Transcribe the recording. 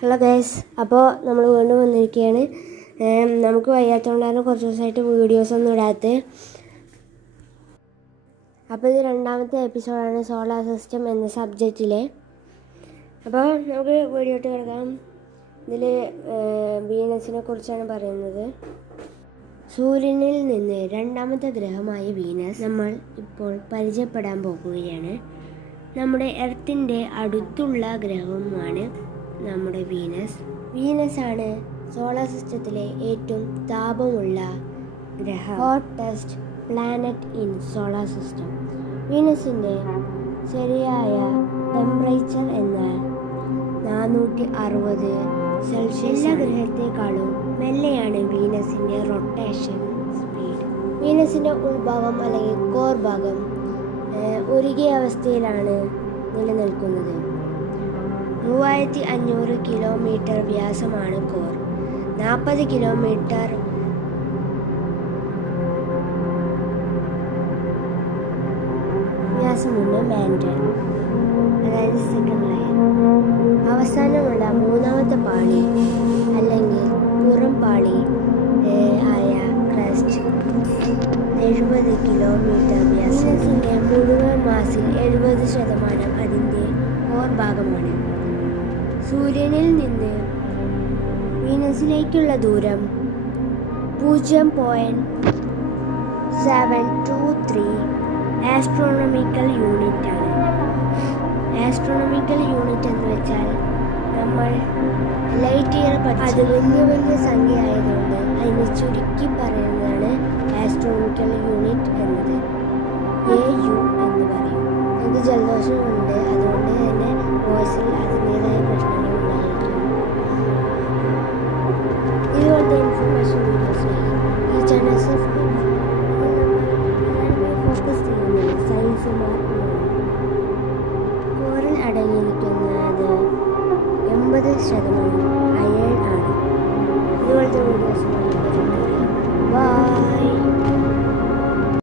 Hello guys, അപ്പോൾ നമ്മൾ വീണ്ടും വന്നിരിക്കുകയാണ്. നമുക്ക് വയ്യാത്തതുകൊണ്ടാണ് കുറച്ച് ദിവസമായിട്ട് വീഡിയോസൊന്നും ഇടാത്തത്. അപ്പോൾ ഇത് രണ്ടാമത്തെ എപ്പിസോഡാണ് സോളാർ സിസ്റ്റം എന്ന സബ്ജക്റ്റിലെ. അപ്പോൾ നമുക്ക് വീഡിയോ ഇട്ട് കിടക്കാം. ഇതിൽ വീനസിനെ കുറിച്ചാണ് പറയുന്നത്. സൂര്യനിൽ നിന്ന് രണ്ടാമത്തെ ഗ്രഹമായ വീനസ് നമ്മൾ ഇപ്പോൾ പരിചയപ്പെടാൻ പോകുകയാണ്. നമ്മുടെ എർത്തിൻ്റെ അടുത്തുള്ള ഗ്രഹവുമാണ് നമ്മുടെ വീനസ് ആണ് സോളാർ സിസ്റ്റത്തിലെ ഏറ്റവും താപമുള്ള ഗ്രഹം, hottest planet in solar system. വീനസിൻ്റെ ശരിയായ ടെമ്പറേച്ചർ എന്നാൽ 460 സെൽഷ്യസ്. എല്ലാ ഗ്രഹത്തെക്കാളും മെല്ലെയാണ് വീനസിൻ്റെ റൊട്ടേഷൻ സ്പീഡ്. വീനസിൻ്റെ ഉൾഭാഗം അല്ലെങ്കിൽ കോർ ഭാഗം ഉരുകിയ അവസ്ഥയിലാണ് നിലനിൽക്കുന്നത്. 3500 കിലോമീറ്റർ വ്യാസമാണ് കോർ. 40 കിലോമീറ്റർ വ്യാസമുണ്ട് മാൻറ്റൽ, അതായത് സെക്കൻഡ് ലെയർ. അവസാനമുള്ള മൂന്നാമത്തെ പാളി അല്ലെങ്കിൽ പുറം പാളി ആയ ക്രസ്റ്റ് 70 കിലോമീറ്റർ വ്യാസത്തിൻ്റെ മുഴുവൻ മാസിൽ 70% അതിൻ്റെ കോർ ഭാഗമാണ്. സൂര്യനിൽ നിന്ന് വീനസിലേക്കുള്ള ദൂരം 0.723 ആസ്ട്രോണമിക്കൽ യൂണിറ്റ് ആണ്. ആസ്ട്രോണമിക്കൽ യൂണിറ്റ് എന്ന് വെച്ചാൽ നമ്മൾ ലൈറ്റ് ഇയർ അത് വലിയ സംഖ്യ ആയതുകൊണ്ട് അതിനെ ചുരുക്കി പറയുന്നതാണ് ആസ്ട്രോണമിക്കൽ യൂണിറ്റ് എന്നത്. AU എന്ന് പറയും. എനിക്ക് ജലദോഷമുണ്ട്, അതുകൊണ്ട് തന്നെ വോയിസിൽ അതിൻ്റെതായ പ്രശ്നങ്ങളുണ്ടായിരിക്കും. ഇതുപോലത്തെ ഇൻഫർമേഷൻ വീഡിയോസിനായി ഈ ചാനൽ സബ്സ്ക്രൈബ് ചെയ്യുക. ഫോക്കസ് ചെയ്യുന്നത് സയൻസ് മാത്രമാണ്. കോറിൽ അടങ്ങിയിരിക്കുന്നത് 80%.